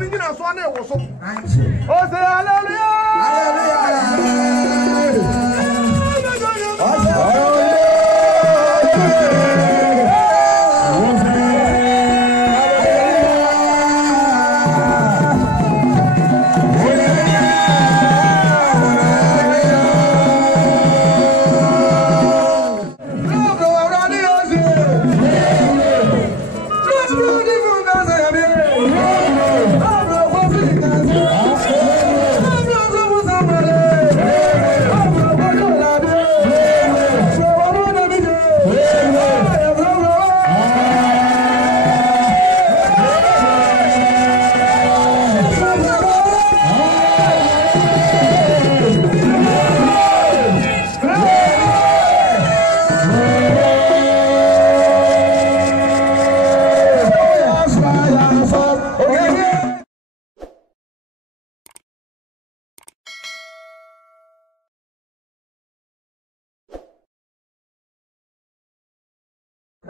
ni nyina so na wo so. O say hallelujah.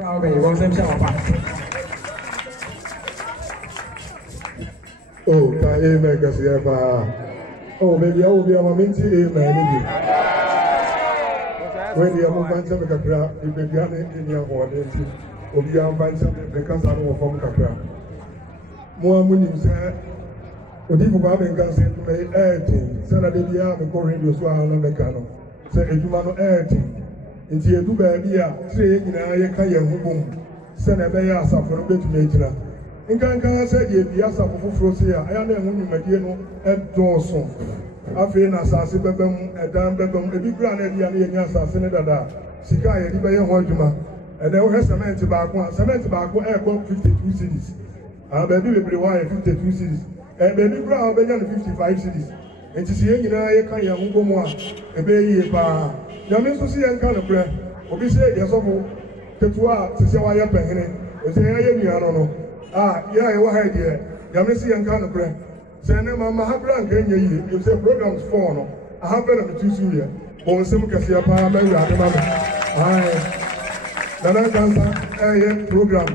Okay, one time shout out. Oh, amen, Kasiapa. Oh, maybe I will be a moment, amen. When you are moving to Kakra, you may be in your body, or be a bunch of the Casano from Kakra. More money, sir. But if you have been cancelled, may airting, Saturday, the army radio swallow mechano. Say, if you are airting. Nti edu baabi a tire nyinaa yɛ ka yɛn ho bom sɛ na ɛbɛyɛ asafo no betumi agyina nkankan sɛ deɛ bi asafo foforɔ se a ɛyɛ na ɛho nnwumadie no ɛdɔɔso afei na asase bɛbɛ mu ɛdan bɛbɛ mu ebi kura na ɛdi a na yɛnya asase ne dada sika a yɛde bɛyɛ ho adwuma ɛnna ɛwɔ hɛ cement baako ɛɛkɔ 52 cedis baabi bebree hɔ ayɛ 52 cedis baabi kura a ɔbɛnya no 55 cedis nti sɛ yɛn nyinaa yɛ ka yɛn ho bom a ɛbɛyɛ yie paa. Yami nso si yɛn ka no brɛ obi sɛ yɛsɔfo ketewa a sisi a wayɛ pɛhene ɔsɛ yɛayɛ nua no yɛ a yɛwɔ ha deɛ yami si yɛn ka no brɛ sɛ ne ma ha brɛ anka nyɛ yie yɛ programs 4 no aha bɛ na metu so yɛ wɔn nsɛm kɛseɛ paa bɛwura ade ma me nana kansa ɛyɛ program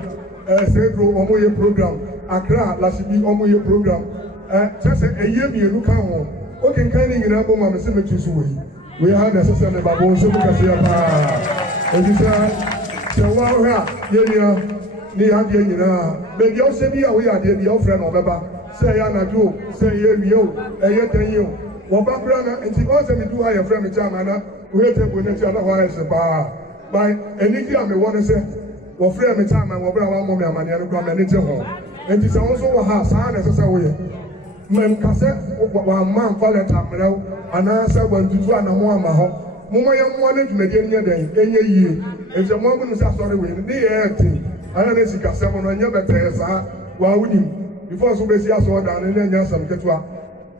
sɛduro ɔmo yɛ program Accra Lasibi ɔmo yɛ program kyɛ sɛ ɛyɛ mmienu ka ho okenkan ne nyinaa bɔ mu a mesɛ metu so wɔ yi we have the system of Babu Sumukasiapa. And you say, Waha, Yenia, Niadia, maybe also be away at the old friend of Baba. Say, Anna Joe, say, you, and yet you. Wabakana, and she also me do hire friend with Jamana, we take with each other while it's a bar. By any year, I want to say, or friend with time, and Wabra Mommy and Manian come and into home. And it's also a house, as I way. Mem Cassette, one man fallen Tamil. Anasa when to do an amamo, Mumma wanted to make any day, any year. If the moment is sorry with the air thing, I don't see Cassavon and Yabata, while with him, before Subesi saw down and then Yassam Ketua.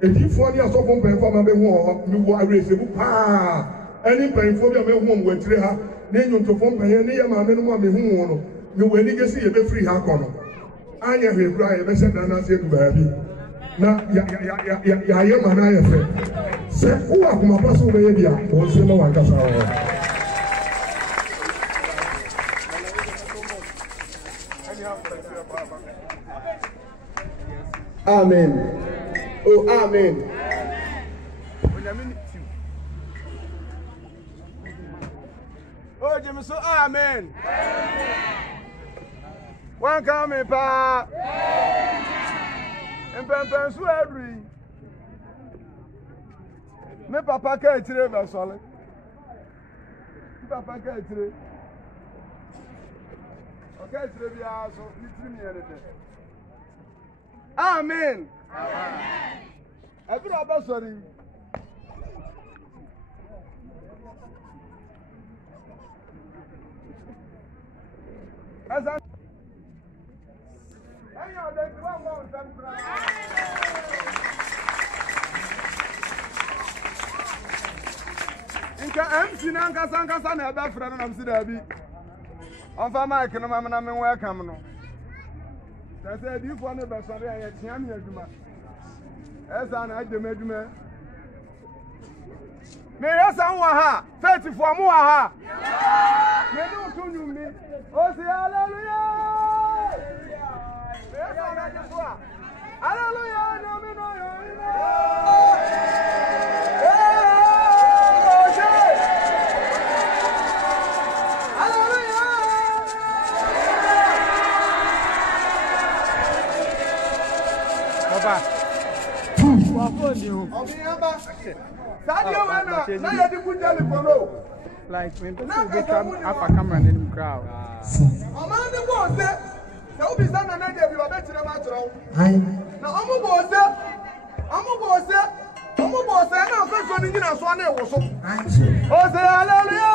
If you find yourself on pay for my war, you will raise a any pain for your home with Treha, then you to form any man who you will need to see a free hacono. I never cry, a message than I said to baby. Na ya mana ya fe se uwa kuma paso be bia o se mo wan kasa o amen oh amen oh Jimmy so amen one come pa Mpempen so every me papa ka etire be sole papa ka etire o ka etire bia so itiri mi ene de amen amen every oba sorry asa ayo de one more time Inka MC na nkasa na ebe afra na msi da bi. Onfa mic no ma na me welcome no. Say bi fo no be sori aye tia me aduma. Esa na aduma. Me yesa nwa ha, faith fo mo wa ha. Me no to nyum mi. O si hallelujah. Me yesa na je so. Hallelujah. pa. Wa phone you. Omiamba. Sadio wana na yedi kunjali polo. Like when people get up a camera and then crowd. Amande bo se. Na obi sana na dey bi ba betire ma tro. Na omo bo se. Omo bo se na fe so ni nyina so na e wo so. O se hallelujah.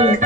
Thank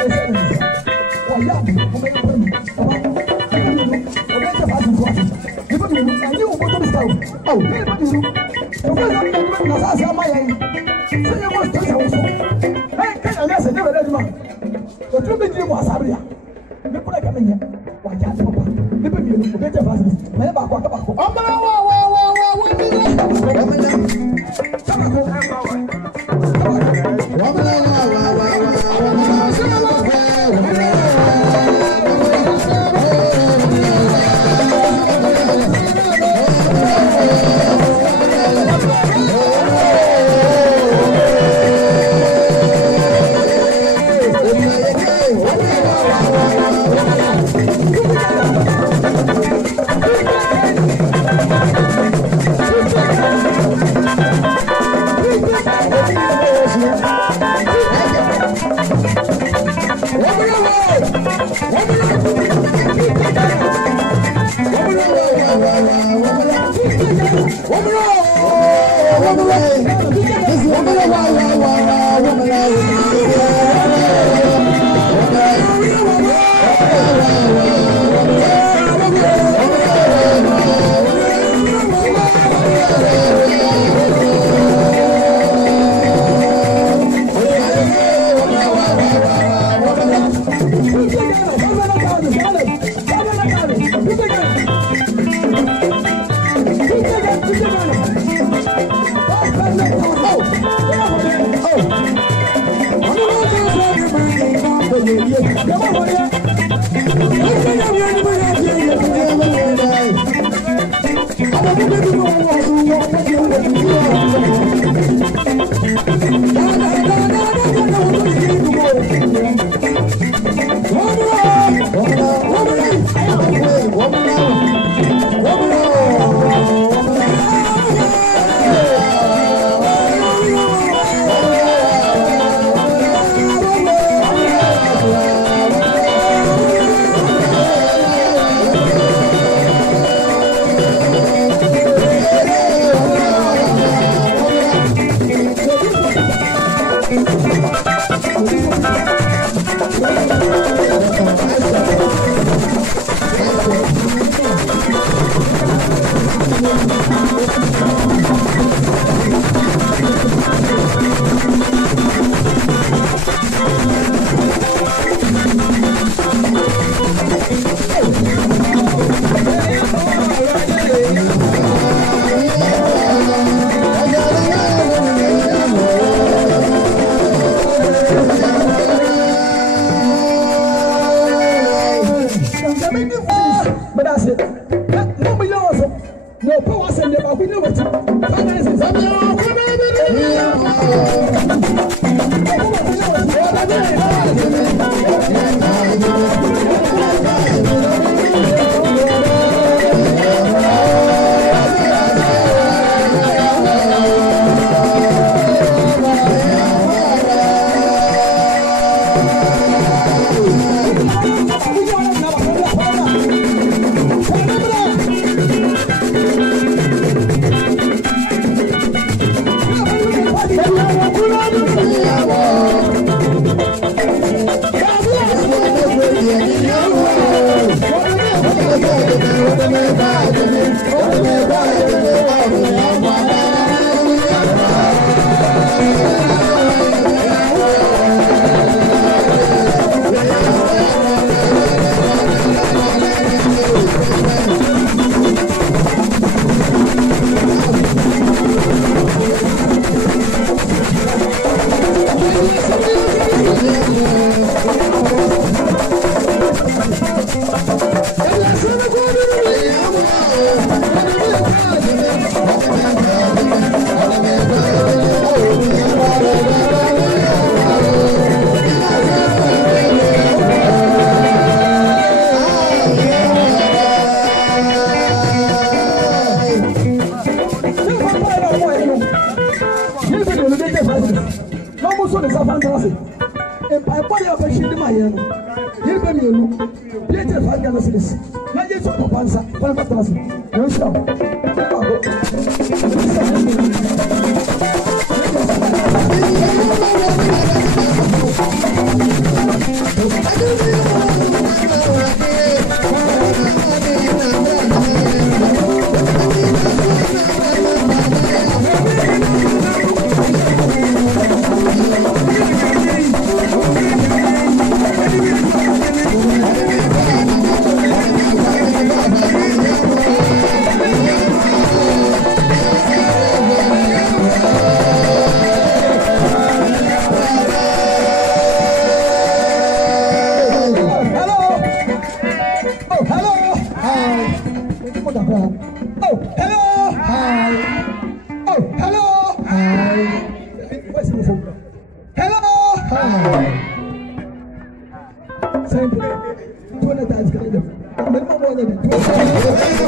you. Simple. 200 times kind of. Minimum 100.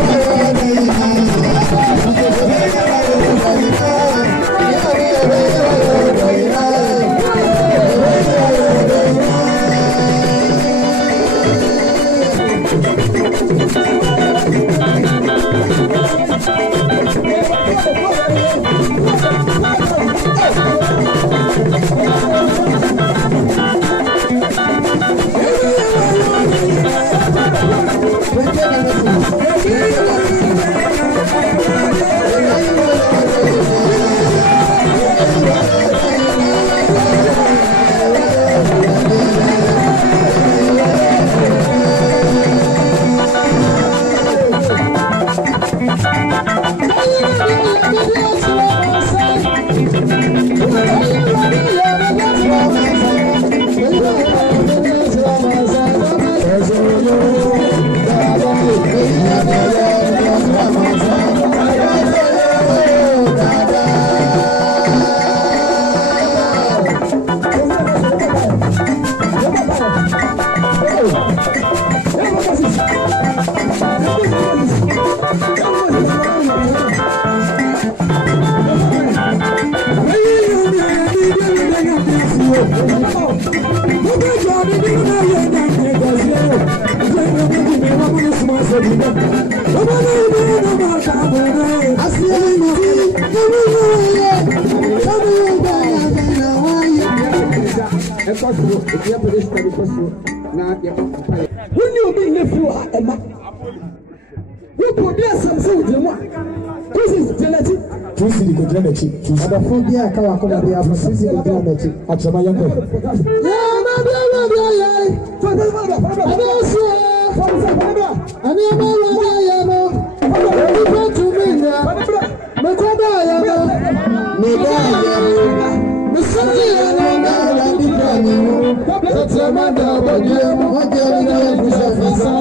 When you mean nephew, Emma, who could be some food? This is genetic. Tusi ni genetic. Abafungia akawa kama bia tusi ni genetic. Achama yangu. Ya mabia. Abasu. Ani amala ya no. Ipo tumina. Mekwada ya no. Nidaya. Misali ya no ngala bikani. Tatamanda bodiemu. Wajenda kusafisa.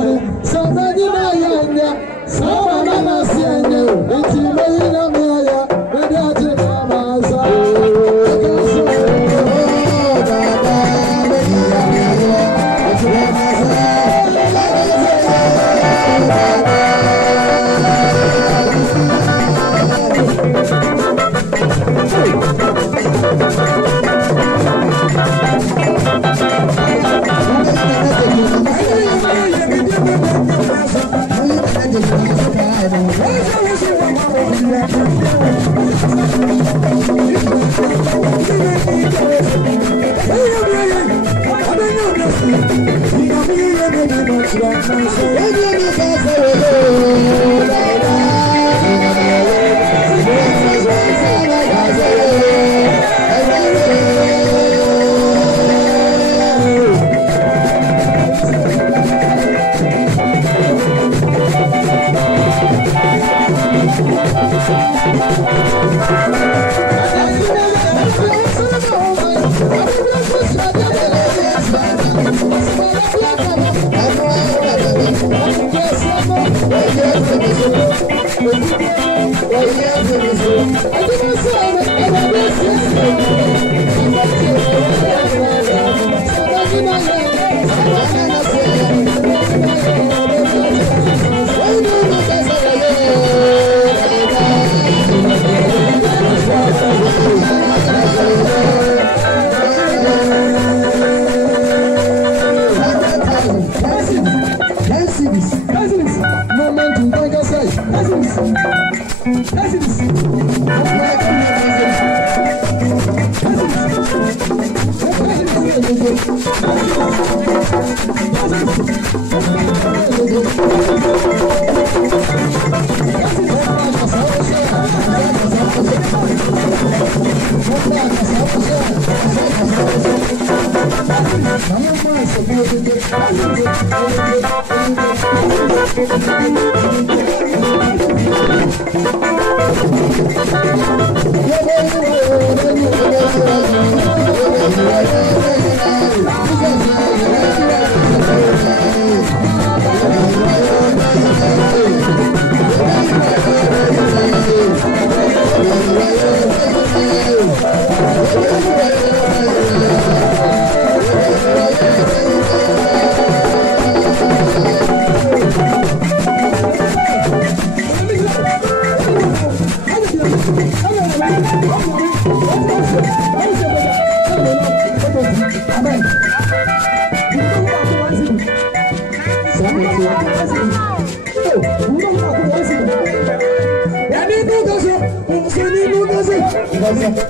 Sabani na yanya. Sabana na sianya. Itimei na miaya. Mediati kamaza. Thank you.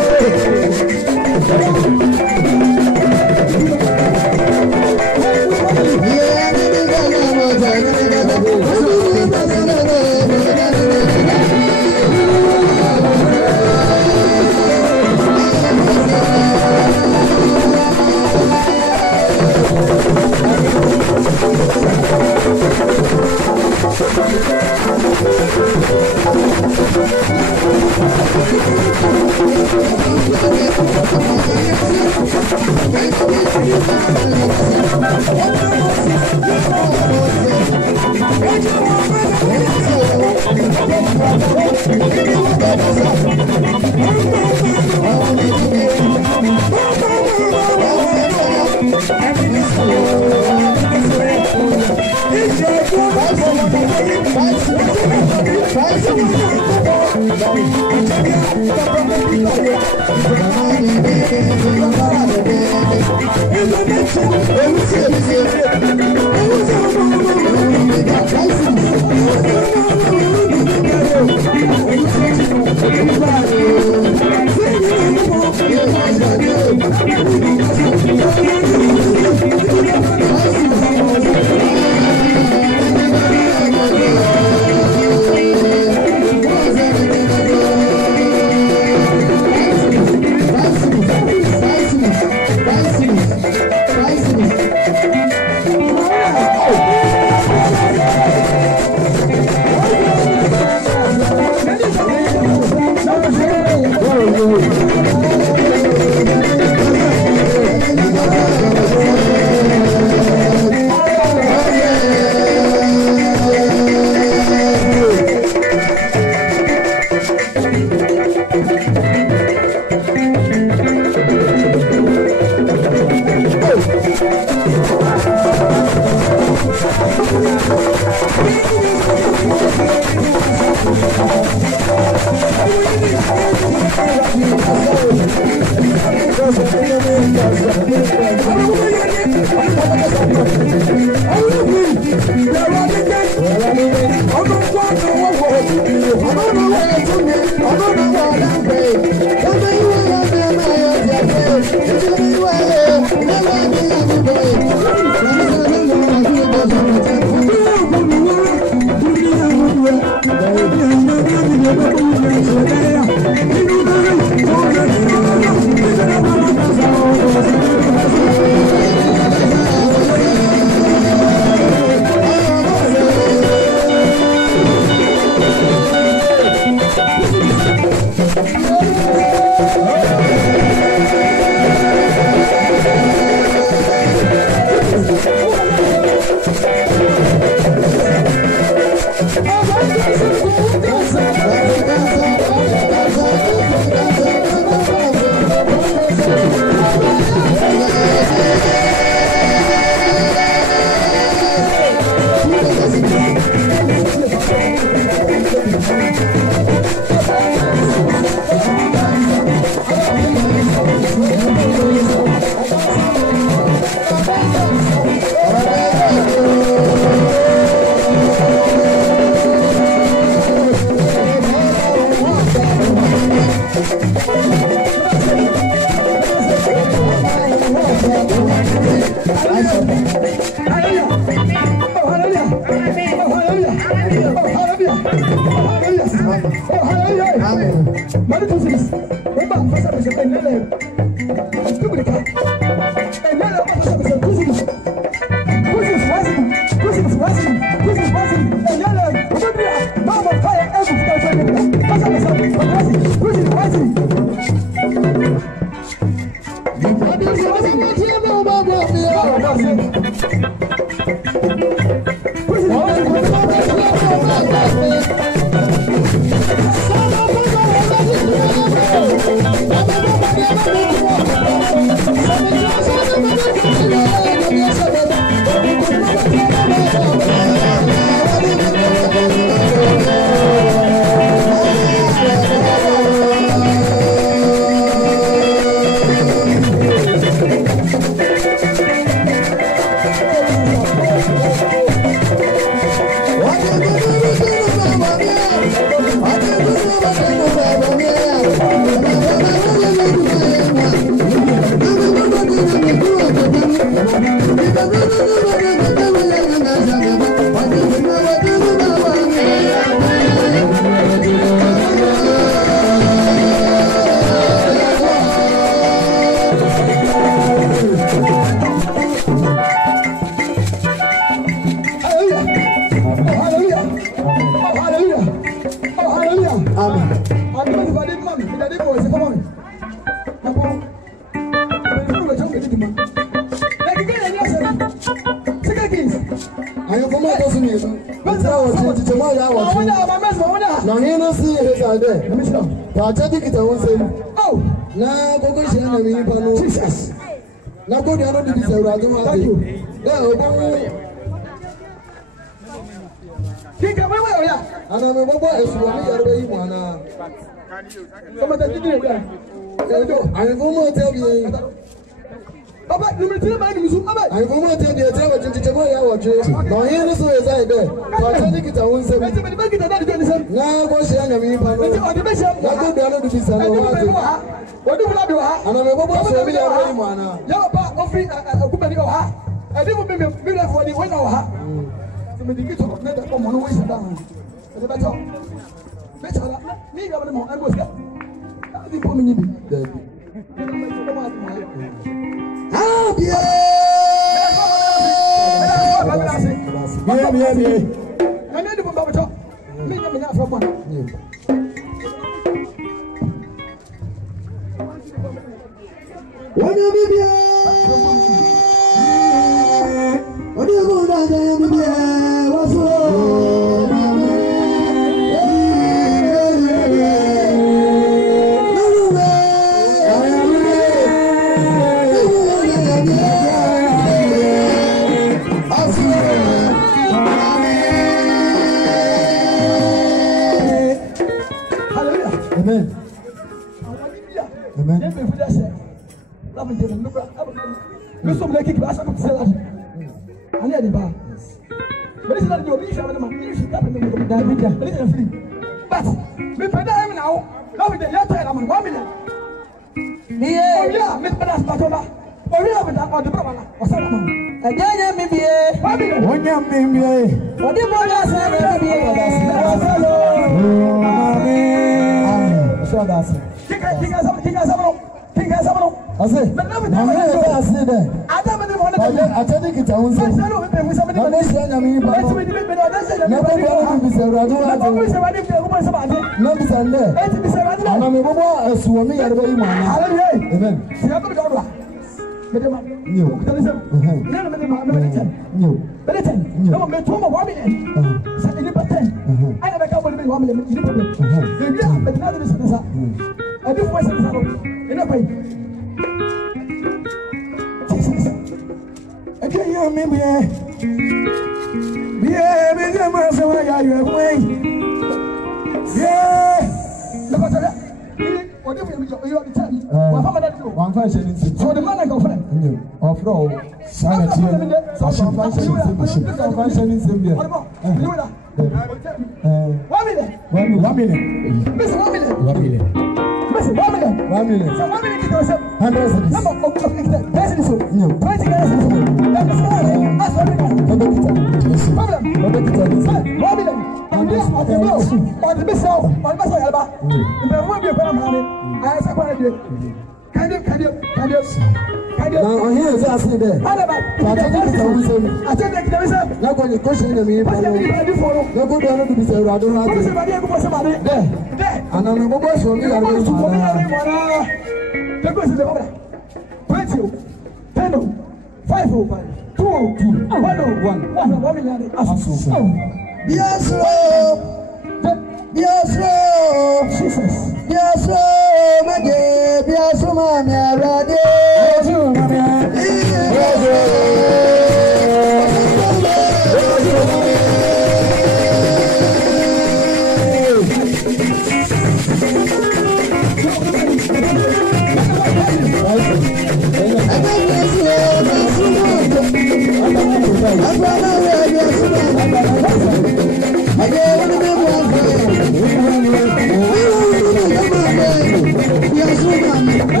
Yes,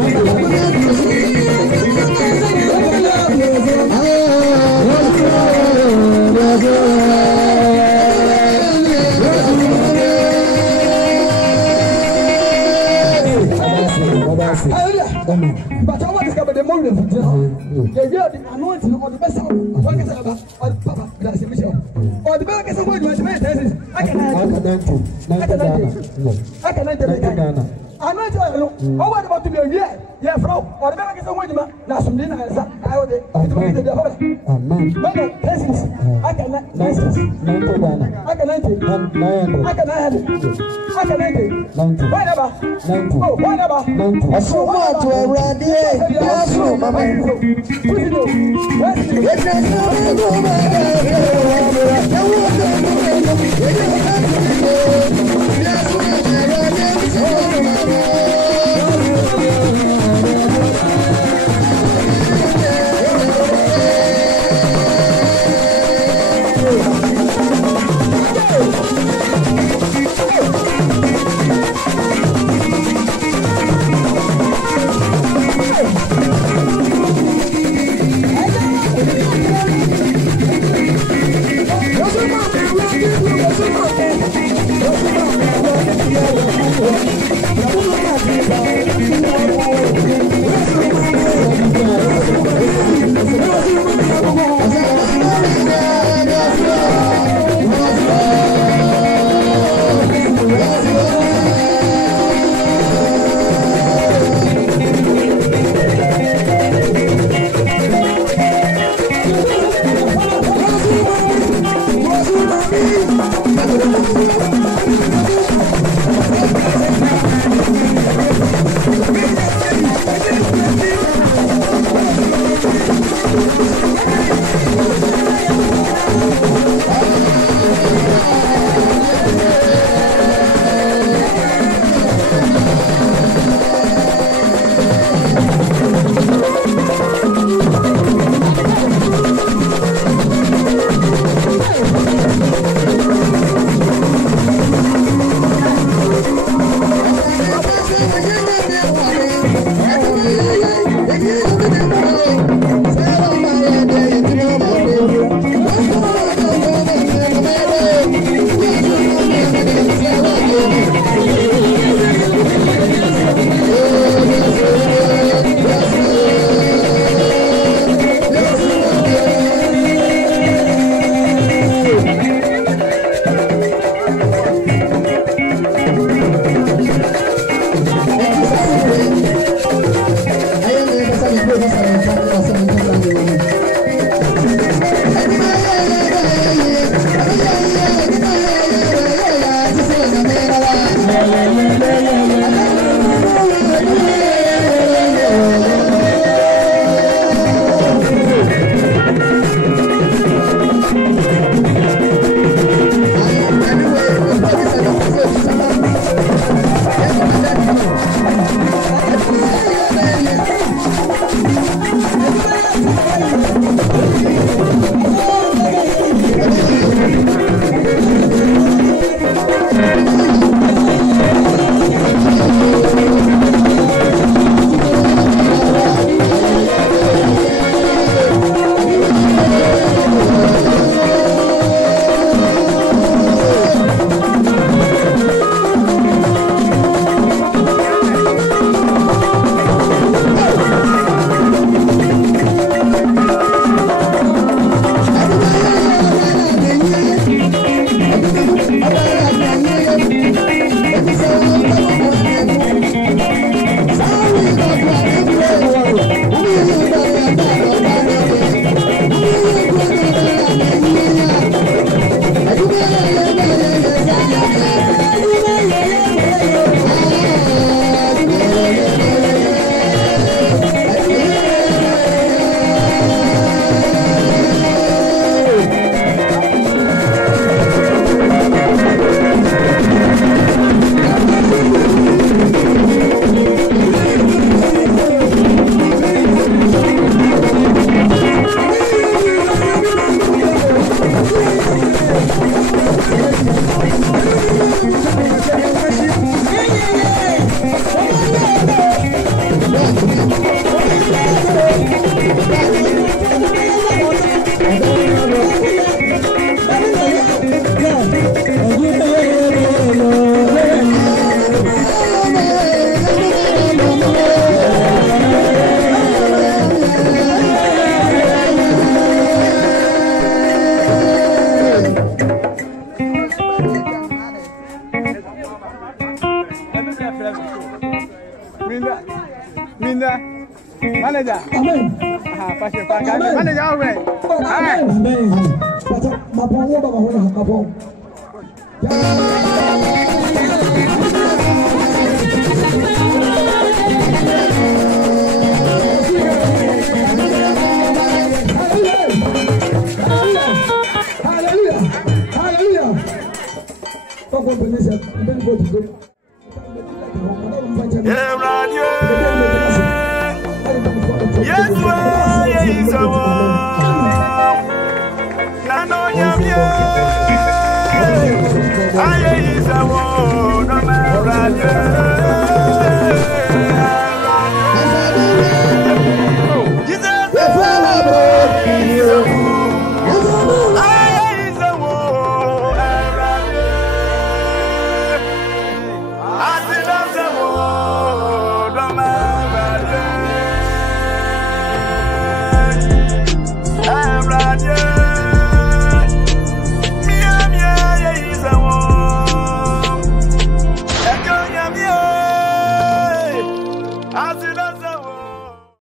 Hallelujah. But I want to cover the morning for dinner. The anointing or the best of one can say about Papa, that's a mission. Or the back is a word, I can I'm not telling you. How about to be a year? Yeah, bro. Or the back is a word, now some dinner. I would the house. I cannot. I can whatever. Whatever. I saw what to around here. Yes, Yes, Minda. Manager. Amen. Passion manager already. Amen. Amen. But my boy, what about my boy? Hallelujah. Hallelujah. Talk about the nation. Then go to go. Yes, yes, I